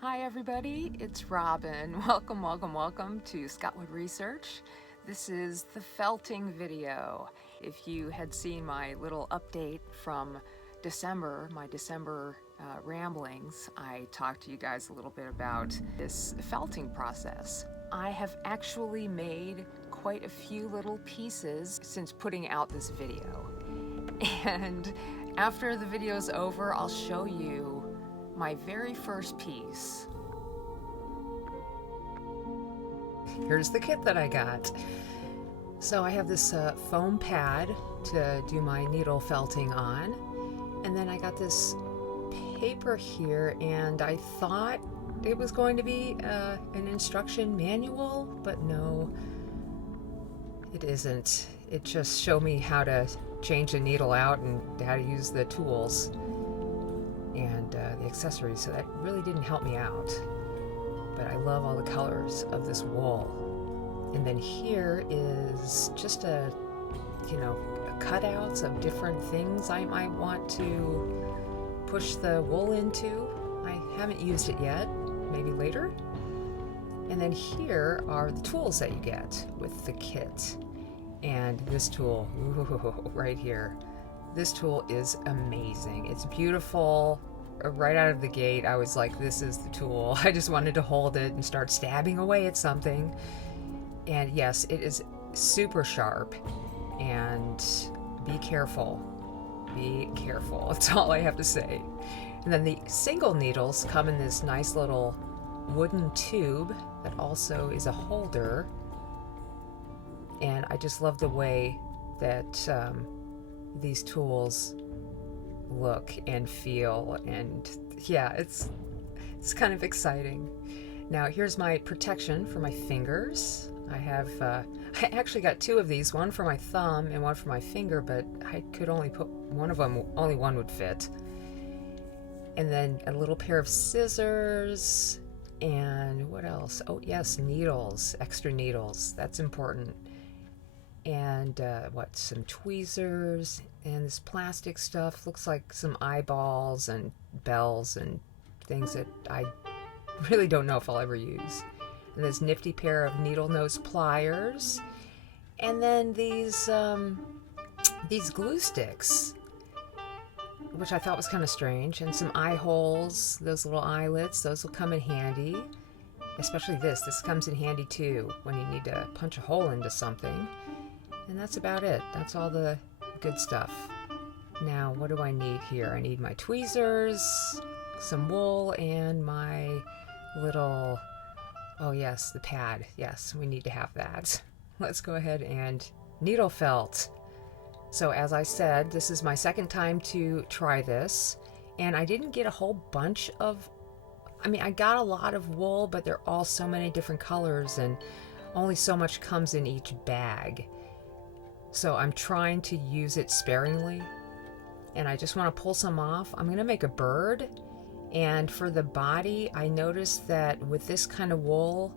Hi everybody, it's Robin. Welcome to Scottwood Research. This is the felting video. If you had seen my little update from December, my December ramblings, I talked to you guys a little bit about this felting process. I have actually made quite a few little pieces since putting out this video. And after the video's over, I'll show you my very first piece. Here's the kit that I got. So I have this foam pad to do my needle felting on, and then I got this paper here, and I thought it was going to be an instruction manual, but no, it isn't. It just showed me how to change the needle out and how to use the tools and the accessories, so that really didn't help me out. But I love all the colors of this wool. And then here is just cutouts of different things I might want to push the wool into. I haven't used it yet, maybe later. And then here are the tools that you get with the kit. And this tool, ooh, right here. This tool is amazing. It's beautiful. Right out of the gate, I was like, this is the tool. I just wanted to hold it and start stabbing away at something. And yes, it is super sharp. And be careful. Be careful. That's all I have to say. And then the single needles come in this nice little wooden tube that also is a holder. And I just love the way that these tools look and feel, and yeah, it's kind of exciting. Now here's my protection for my fingers. I have I actually got two of these, one for my thumb and one for my finger, but I could only put one of them, only one would fit. And then a little pair of scissors, and what else? Oh yes, needles, extra needles, that's important. And some tweezers, and this plastic stuff looks like some eyeballs and bells and things that I really don't know if I'll ever use. And this nifty pair of needle nose pliers, and then these glue sticks, which I thought was kind of strange, and some eye holes, those little eyelets, those will come in handy. Especially this comes in handy too when you need to punch a hole into something. And that's about it. That's all the good stuff. Now, what do I need here? I need my tweezers, some wool, and my little, oh yes, the pad. Yes, we need to have that. Let's go ahead and needle felt. So as I said, this is my second time to try this, and I didn't get a whole bunch of, I got a lot of wool, but they're all so many different colors, and only so much comes in each bag. So I'm trying to use it sparingly, and I just want to pull some off. I'm going to make a bird, and for the body, I noticed that with this kind of wool,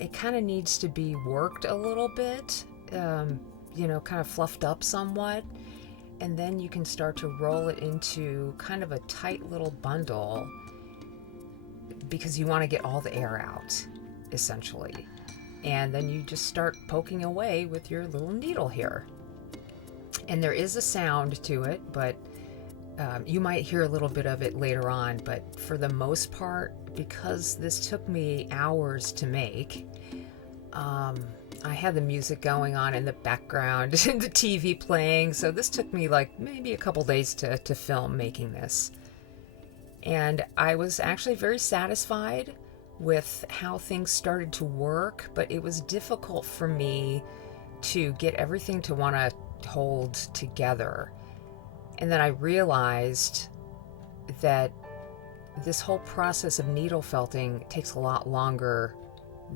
it kind of needs to be worked a little bit, kind of fluffed up somewhat, and then you can start to roll it into kind of a tight little bundle, because you want to get all the air out, essentially. And then you just start poking away with your little needle here. And there is a sound to it, but you might hear a little bit of it later on. But for the most part, because this took me hours to make, I had the music going on in the background and the TV playing. So this took me like maybe a couple days to film making this. And I was actually very satisfied with how things started to work, but it was difficult for me to get everything to want to hold together. And then I realized that this whole process of needle felting takes a lot longer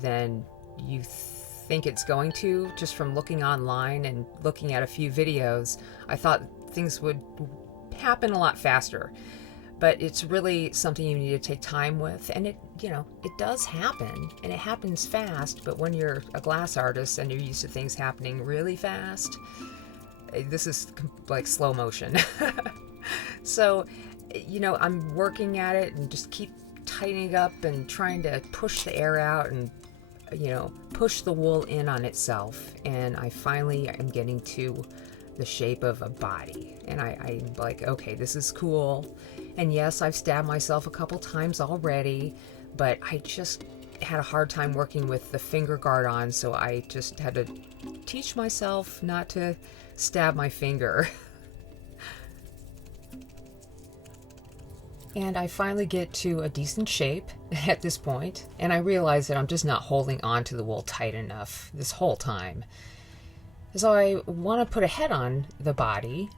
than you think it's going to. Just from looking online and looking at a few videos, I thought things would happen a lot faster. But it's really something you need to take time with, and it does happen, and it happens fast. But when you're a glass artist and you're used to things happening really fast, this is like slow motion. So, I'm working at it and just keep tightening up and trying to push the air out and, push the wool in on itself. And I finally am getting to the shape of a body. And I'm like, okay, this is cool. And yes, I've stabbed myself a couple times already, but I just had a hard time working with the finger guard on, so I just had to teach myself not to stab my finger. And I finally get to a decent shape at this point, and I realize that I'm just not holding on to the wool tight enough this whole time. So I want to put a head on the body,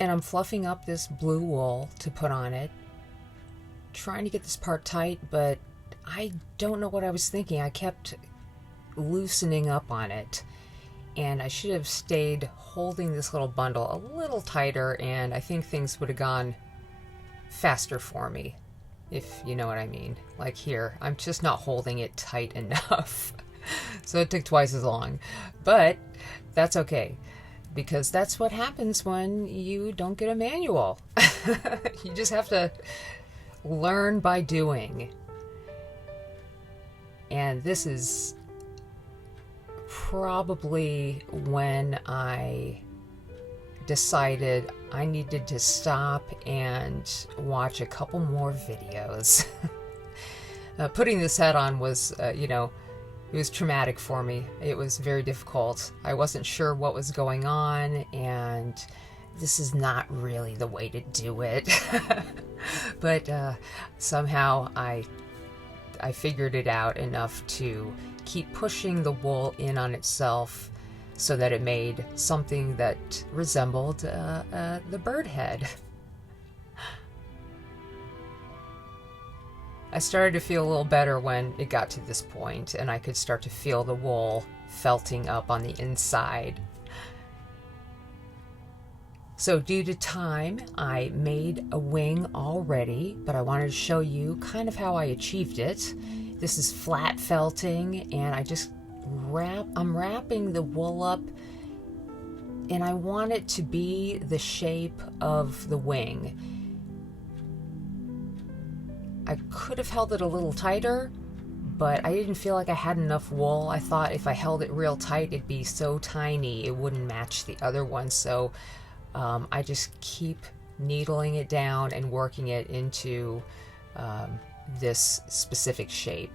and I'm fluffing up this blue wool to put on it, trying to get this part tight, but I don't know what I was thinking. I kept loosening up on it, and I should have stayed holding this little bundle a little tighter, and I think things would have gone faster for me, if you know what I mean. Like here, I'm just not holding it tight enough. So it took twice as long, but that's okay, because that's what happens when you don't get a manual. You just have to learn by doing. And this is probably when I decided I needed to stop and watch a couple more videos. Putting this head on was, it was traumatic for me. It was very difficult. I wasn't sure what was going on, and this is not really the way to do it. But somehow I figured it out enough to keep pushing the wool in on itself so that it made something that resembled the bird head. I started to feel a little better when it got to this point, and I could start to feel the wool felting up on the inside. So due to time, I made a wing already, but I wanted to show you kind of how I achieved it. This is flat felting, and I'm wrapping the wool up, and I want it to be the shape of the wing. I could have held it a little tighter, but I didn't feel like I had enough wool. I thought if I held it real tight, it'd be so tiny it wouldn't match the other one. So I just keep needling it down and working it into this specific shape.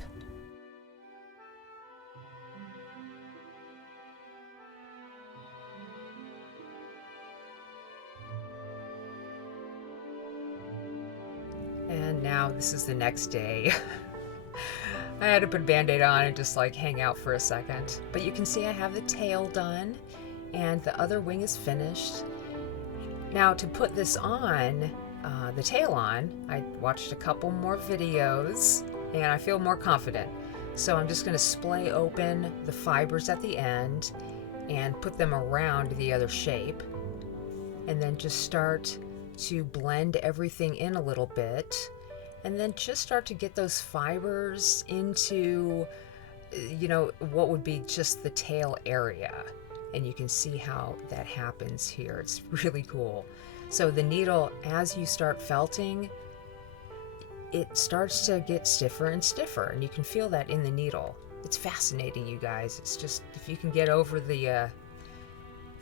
And now this is the next day. I had to put a band-aid on and just hang out for a second. But you can see I have the tail done and the other wing is finished. Now to put this on, the tail on, I watched a couple more videos and I feel more confident. So I'm just going to splay open the fibers at the end and put them around the other shape, and then just start to blend everything in a little bit, and then just start to get those fibers into, what would be just the tail area. And you can see how that happens here. It's really cool. So the needle, as you start felting, it starts to get stiffer and stiffer, and you can feel that in the needle. It's fascinating, you guys. It's just, if you can get over the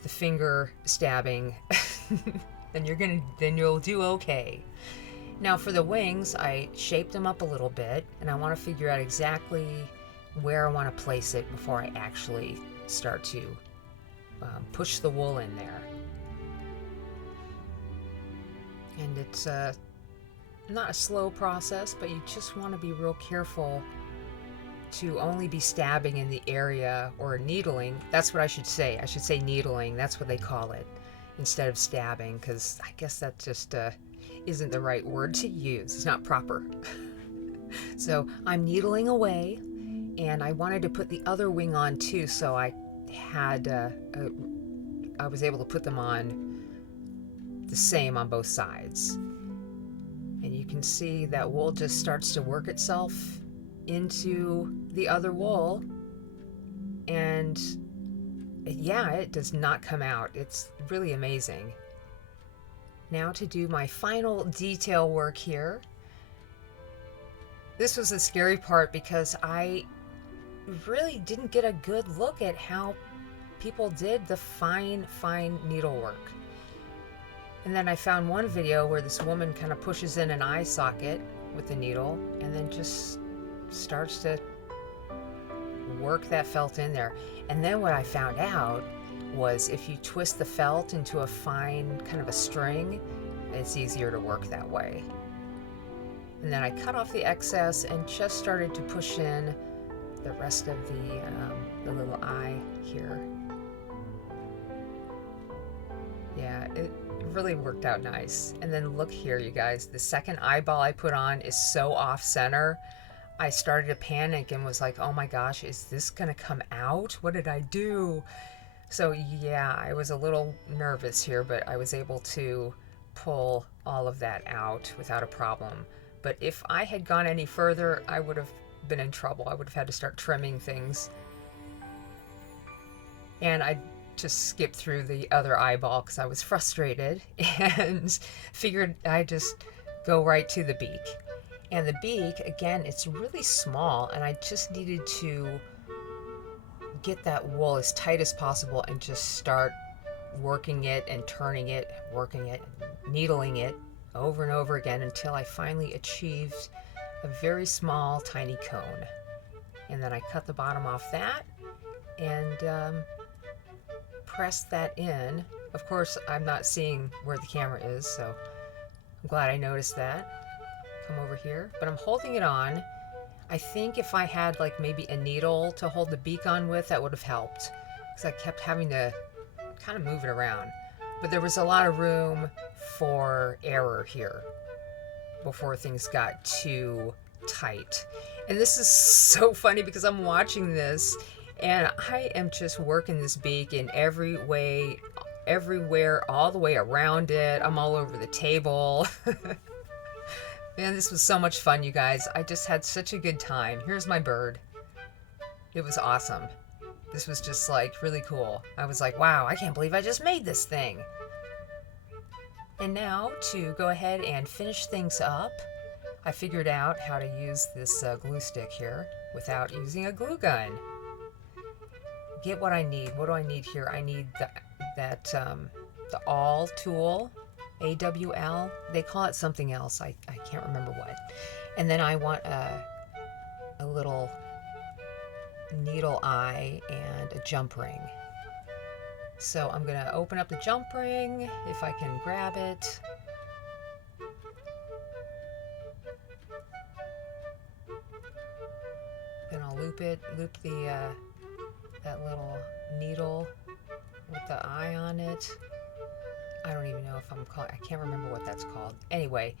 finger stabbing, then you'll do okay. Now for the wings, I shaped them up a little bit, and I want to figure out exactly where I want to place it before I actually start to push the wool in there. And it's not a slow process, but you just want to be real careful to only be stabbing in the area, or needling. That's what I should say. I should say needling. That's what they call it, instead of stabbing, because I guess that just isn't the right word to use. It's not proper. So I'm needling away, and I wanted to put the other wing on too, so I was able to put them on the same on both sides. And you can see that wool just starts to work itself into the other wool, and yeah, it does not come out. It's really amazing. Now to do my final detail work here. This was the scary part because I really didn't get a good look at how people did the fine needlework. And then I found one video where this woman kind of pushes in an eye socket with the needle and then just starts to work that felt in there. And then what I found out was if you twist the felt into a fine kind of a string, it's easier to work that way. And then I cut off the excess and just started to push in the rest of the little eye here. Yeah, it really worked out nice. And then look here, you guys, the second eyeball I put on is so off center. I started to panic and was like, oh my gosh, is this gonna come out? What did I do? So yeah, I was a little nervous here, but I was able to pull all of that out without a problem. But if I had gone any further, I would have been in trouble. I would have had to start trimming things. And I just skipped through the other eyeball because I was frustrated and figured I'd just go right to the beak. And the beak, again, it's really small, and I just needed to get that wool as tight as possible and just start working it and turning it, working it, needling it over and over again until I finally achieved a very small, tiny cone. And then I cut the bottom off that and pressed that in. Of course, I'm not seeing where the camera is, so I'm glad I noticed that. Come over here, but I'm holding it on. I think if I had like maybe a needle to hold the beak on with, that would have helped, because I kept having to kind of move it around. But there was a lot of room for error here before things got too tight. And this is so funny because I'm watching this and I am just working this beak in every way, everywhere, all the way around it. I'm all over the table. Man, this was so much fun, you guys. I just had such a good time. Here's my bird. It was awesome. This was just like really cool. I was like, wow, I can't believe I just made this thing. And now to go ahead and finish things up, I figured out how to use this glue stick here without using a glue gun. Get what I need. What do I need here? I need the awl tool. AWL, they call it something else. I can't remember what. And then I want a little needle eye and a jump ring. So I'm gonna open up the jump ring if I can grab it. Then I'll loop the that little needle with the eye on it. I don't even know if I can't remember what that's called. Anyway,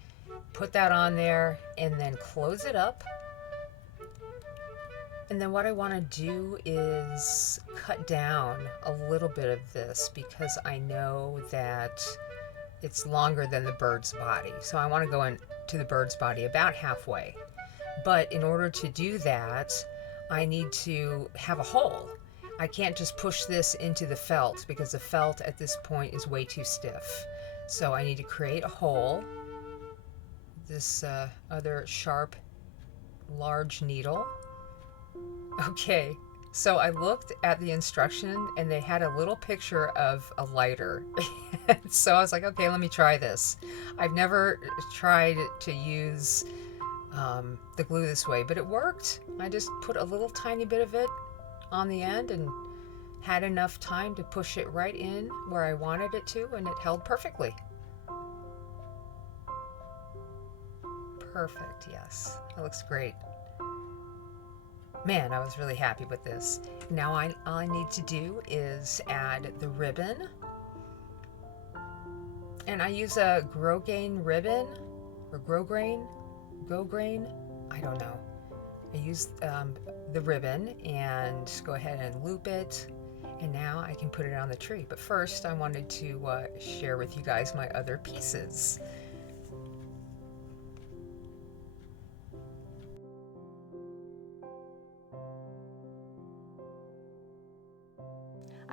put that on there and then close it up. And then what I want to do is cut down a little bit of this because I know that it's longer than the bird's body. So I want to go into the bird's body about halfway. But in order to do that, I need to have a hole. I can't just push this into the felt because the felt at this point is way too stiff. So I need to create a hole. This other sharp, large needle. Okay, so I looked at the instruction and they had a little picture of a lighter. So I was like, okay, let me try this. I've never tried to use the glue this way, but it worked. I just put a little tiny bit of it on the end and had enough time to push it right in where I wanted it to, and it held perfectly. Perfect, yes. That looks great. Man, I was really happy with this. Now all I need to do is add the ribbon. And I use a grosgrain ribbon, or grosgrain, I don't know. I use the ribbon and go ahead and loop it, and now I can put it on the tree. But first I wanted to share with you guys my other pieces.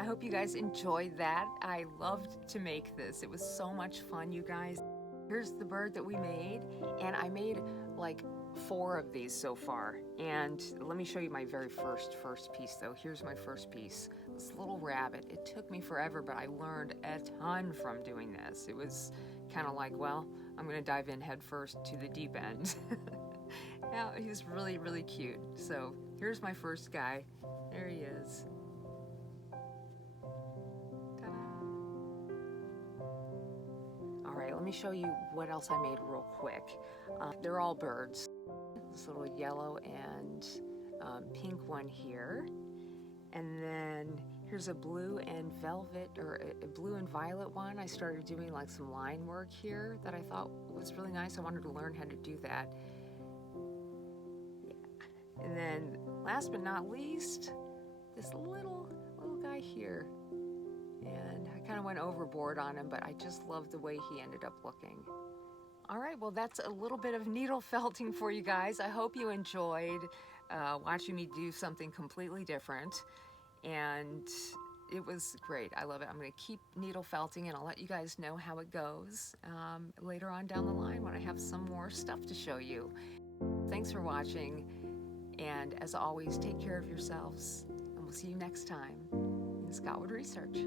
I hope you guys enjoyed that. I loved to make this. It was so much fun, you guys. Here's the bird that we made, and I made like 4 of these so far. And let me show you my very first piece though. Here's my first piece. This little rabbit. It took me forever, but I learned a ton from doing this. It was kind of like, well, I'm gonna dive in head first to the deep end. Now, he's really, really cute. So here's my first guy. There he is. All right, let me show you what else I made real quick. They're all birds. This little yellow and pink one here. And then here's a blue and velvet, or a blue and violet one. I started doing like some line work here that I thought was really nice. I wanted to learn how to do that. Yeah. And then last but not least, this little guy here. And I kind of went overboard on him, but I just love the way he ended up looking. All right, well, that's a little bit of needle felting for you guys. I hope you enjoyed watching me do something completely different. And it was great. I love it. I'm going to keep needle felting, and I'll let you guys know how it goes later on down the line when I have some more stuff to show you. Thanks for watching. And as always, take care of yourselves. And we'll see you next time in Scottwood Research.